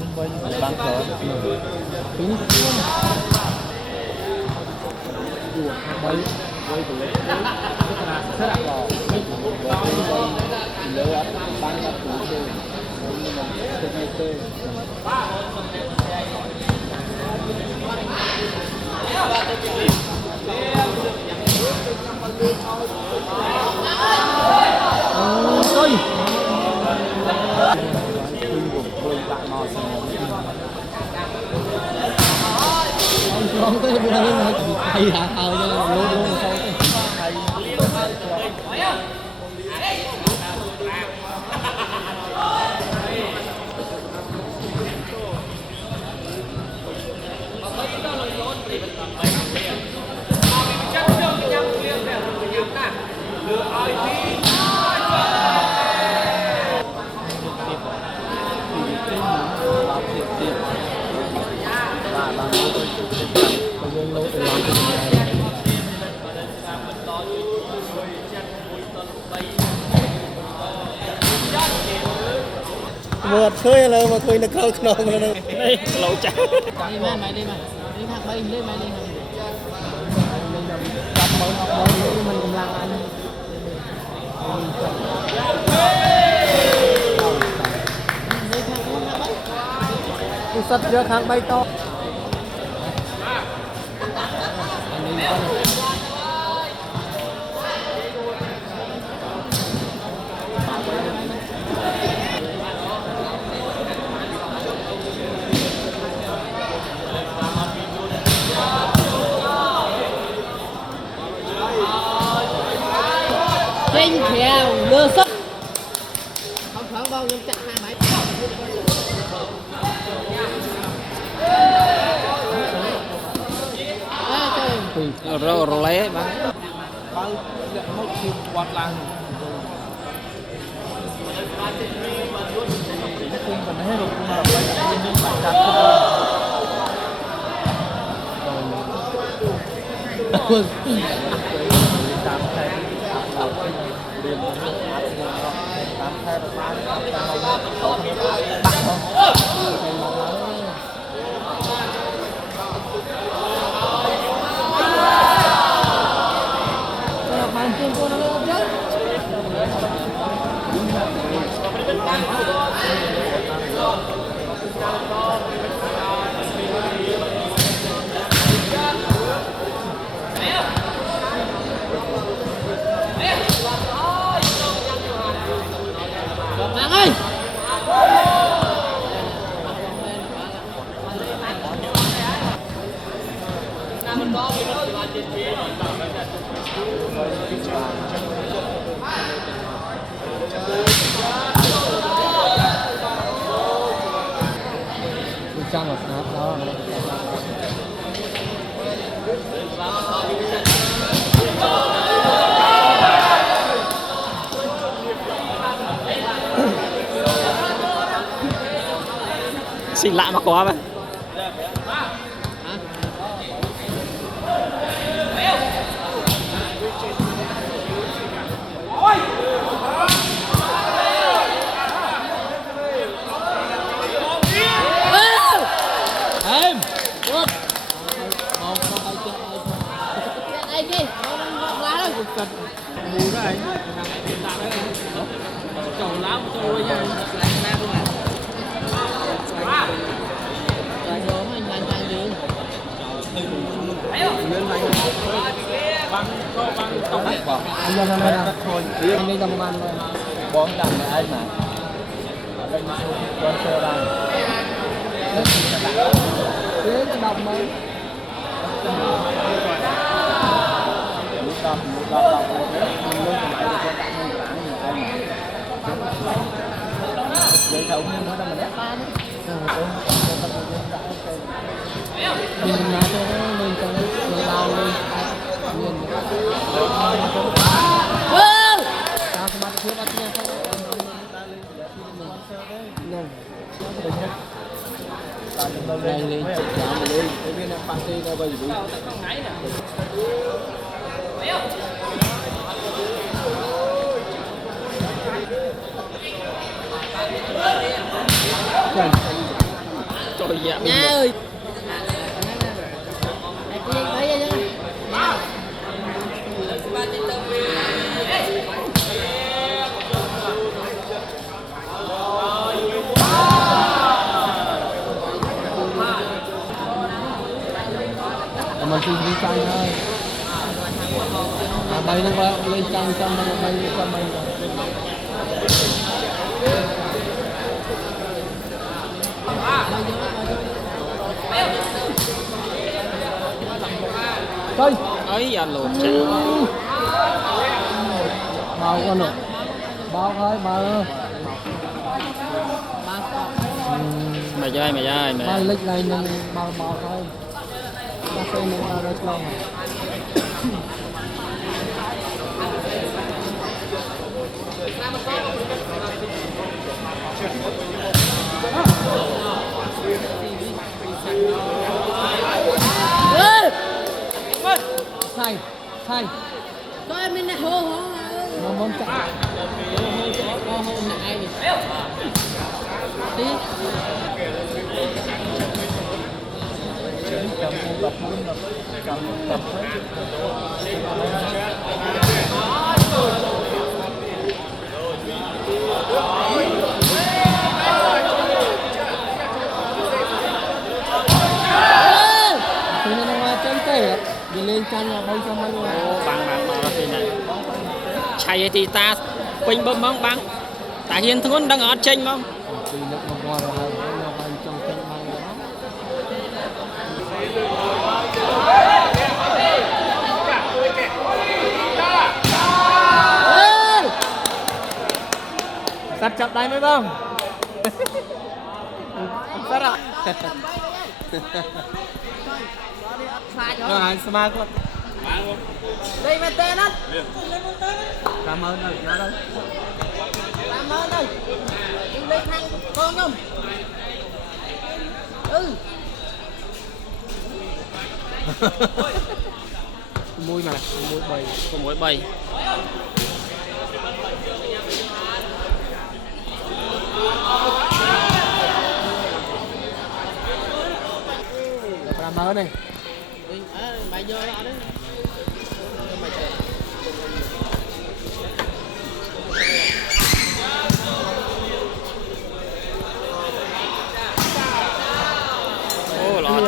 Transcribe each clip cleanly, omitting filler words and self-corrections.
mình bên ban cờ đúng của mấy với tụi lấy rất là lò lỡ ban ra tụi chơi nhưng mà không hay chơi ôi không tới bữa nay mà hay hả thôi chứ luôn luôn sao hay vượt khơi là mà khơi nó câu nó đây lẩu chả đi mà mày đi mà đi thằng bay lên mày đi tập mồi học mồi mình cùng làm anh tôi sắt ra thằng bay to trên kèo đưa sức không khoảng bao nhiêu chặt hai máy rồi lấy bạn bao một chục quạt lăng không cần hết rồi mà phải đặt lên bản đặt thôi tám thay Bạn ơi. Trong một đó. Xin lạ mà có mà. Em. Good. Một hai chơi. Đây đi, nó lá đó cực cực. Mùi đó anh. Trầu lá một trầu nha. Làm luôn à. Rồi vô mấy anh ăn đi. Lên này. Băng tổng hết bỏ. Anh lên đây nào. Thôi, anh đi cầm ăn thôi. Bón đằng này anh mà. Đây mà con xe đây. Thế cái đồng mới. Lúc đọc luôn cái máy để cho các anh bán như anh mà. Vậy thấu nhưng nó đang mà ép ba đấy. Mình nói cho nó lên cho nó lao lên. Sao không bắt được bắt nha không? Đây lên chạm lên cái bên này party nó bây giờ dạ Nha ơi. Thấy chứ. Mình xin đi chanh thôi. Bay nó qua lên chanh xong nó bay qua bay rồi. Coi. ấy anh lột chứ Bao con rồi. Bao thôi, bao ơi. mày chơi Bao lịch này nhưng bao thôi. Cà phê mình bao rất lâu. Thay Coi mình này hô mong chạy hô nại đi đi lên chanh là bay xong bay luôn. bằng mà thì này chạy thì ta quỳnh bơm bóng băng ta hiền thốn đang ở trên không Thì lực mà qua rồi nó bay trong chân bay đó. Sắp chập tay mấy bông. Sắp rồi. Rồi, smart quá. đây mà tên á Cảm ơn rồi, nhớ đâu. làm ơn ơi đi lên thang con không Mùi mà, mùi bầy. có mỗi bay Cảm ơn này. mày vô đó đấy ô lò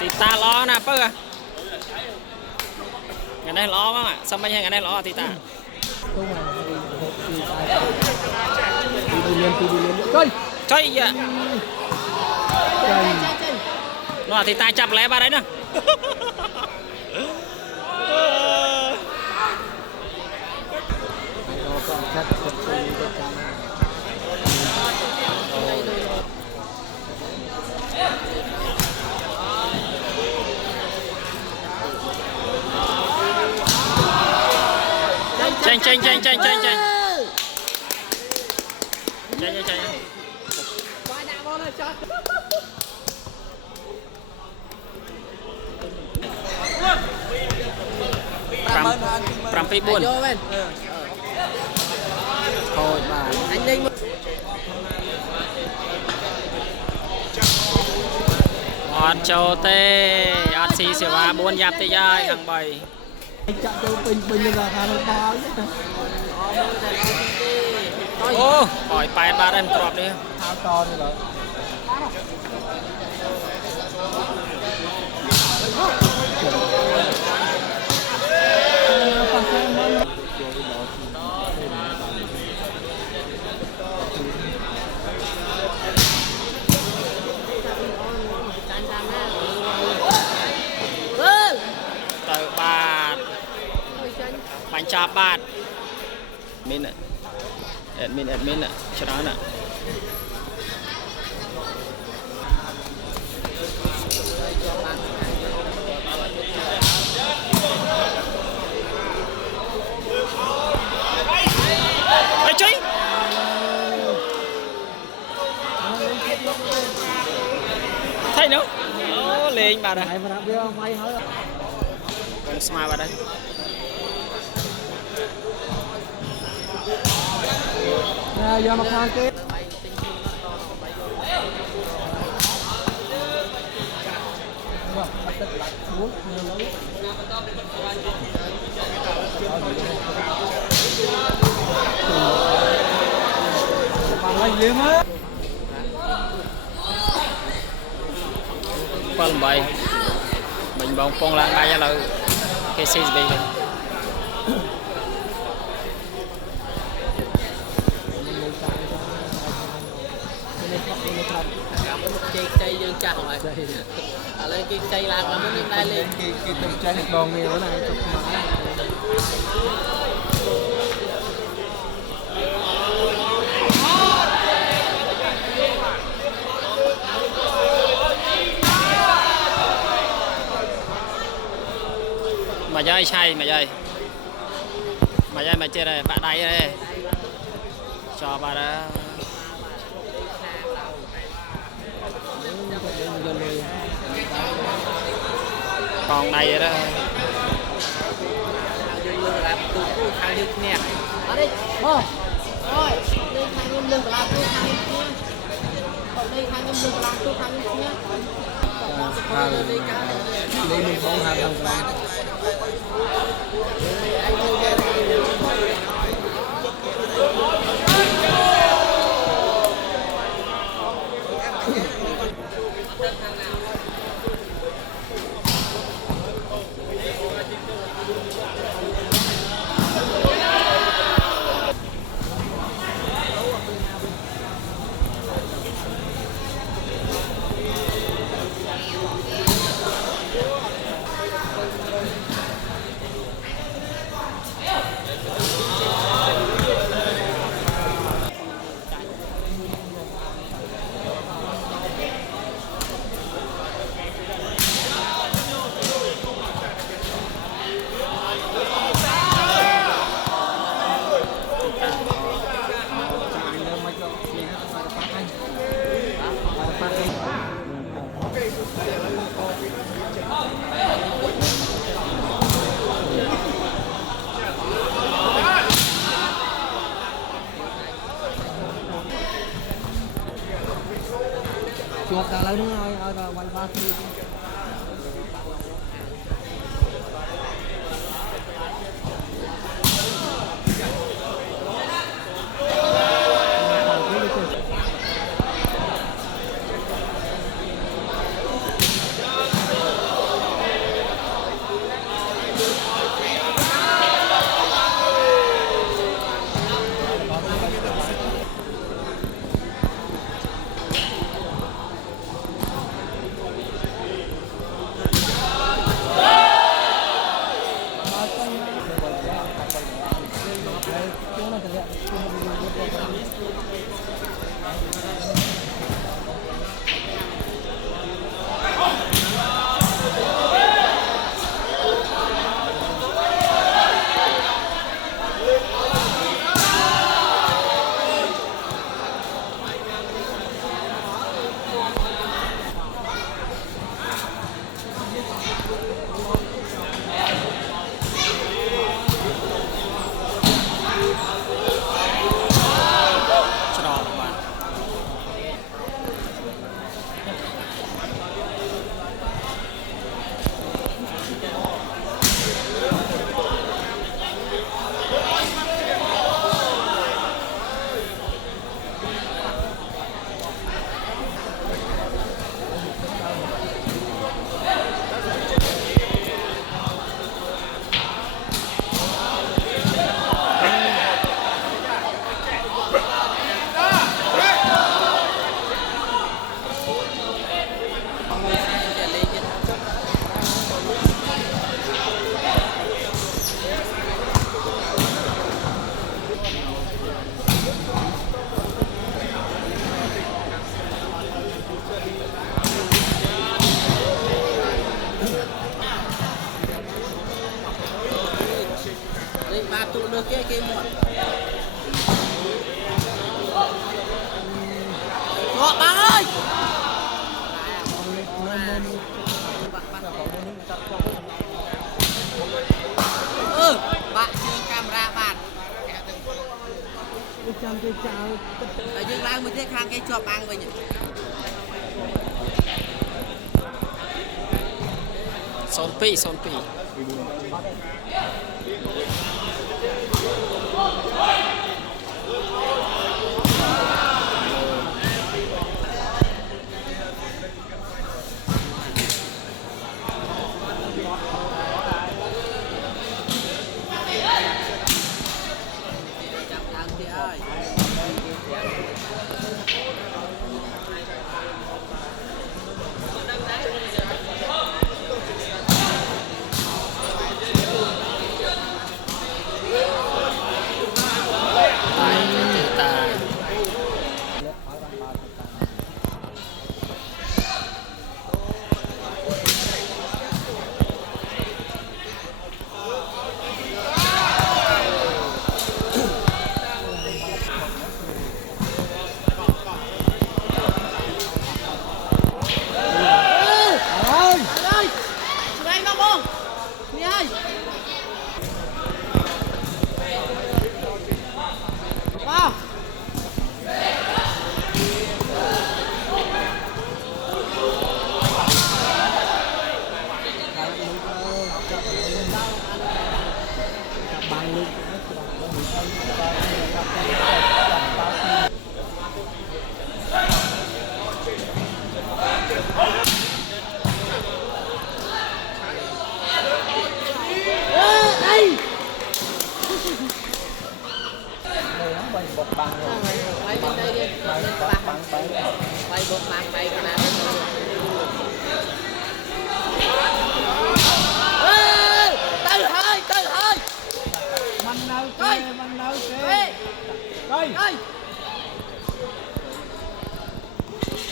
thì ta lo nè bơ à ngày nay lo không ạ sao mấy ngày nay lo thì ta Đi lên. Coi. chơi vậy nó thì ta chập lẽ ba đấy nè tranh Pram phi buồn vô bên thôi bà anh đi ọt châu tê ọt xì xỉu ba buôn dạp tê dai thằng bầy Chạm cho bình lên là thằng bao chứ. ô hỏi bài ba đây một đi Thao to đi rồi. từ ba bánh chạp bát min ạ admin ạ cho đó nè ê chí thấy nữa liền bà đây con smile vào đây Giờ mà khang kia. bốn bằng anh liếm á phần bảy mình bóng phong lang bay là cái xe gì vậy chơi chơi dương chặt rồi ở đây cái chơi làm là muốn lên đây lên cái tầm chơi được đòn nhiều này chụp mà dây chay mà dây mà chơi đây bạn đáy đây cho bà đó còn này đó dương lương làm tụi tôi thằng dương nè ở đây thôi thôi đây thằng dương lương làm tôi thằng dương nè còn đây thằng dương lương làm tôi thằng dương nè đây mình bóng hàng đồng chuột đã lấy đúng rồi ở quanh ba kia tụ được cái muộn Ngọ bác ơi bạn chơi camera bạn ở dương lang mới thấy khang cái cho ăn vậy nhỉ 02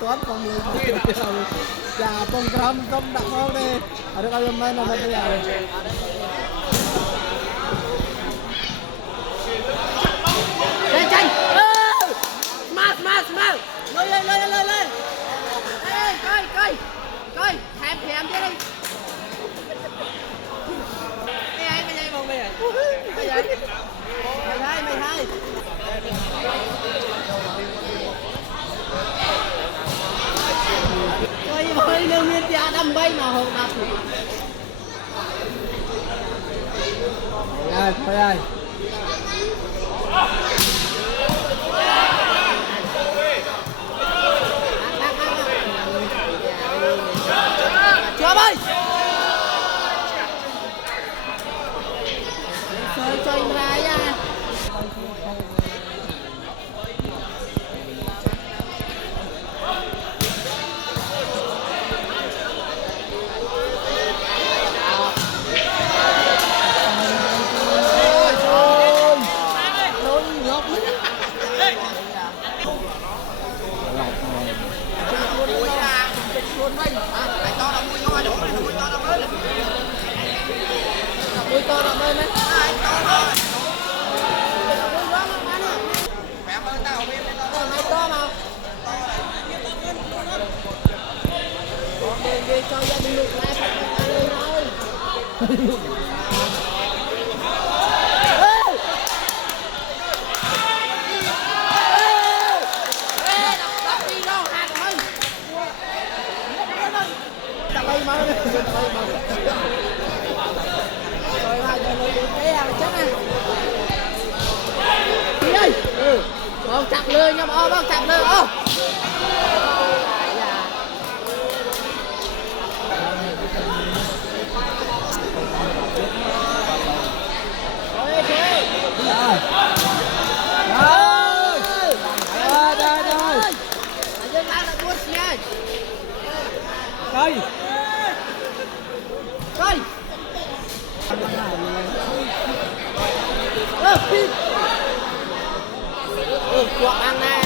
Tuấn còn người chà con cơm không đặt ngon đi ở đây là mấy năm bây giờ lên tranh smart lên coi thèm chứ đi cái dây bông này cái dây mày thấy coi lương nhiên cha đâm bay mà hồn đập thôi ơi chưa bay chơi ra nha Mui to đâu ơi mấy mày to mà đi cho gia đình được lại phải ăn thôi bông chặt lươn nha bông chặt lươn ô coi cuộc ăn này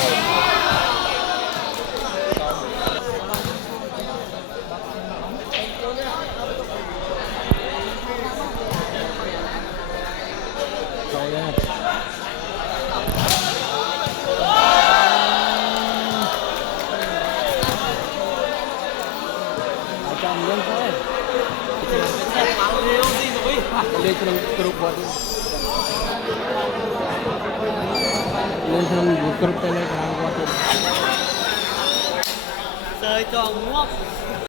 chồng lên thế lên grup buat lên grup telegram buat chơi tròn đúng không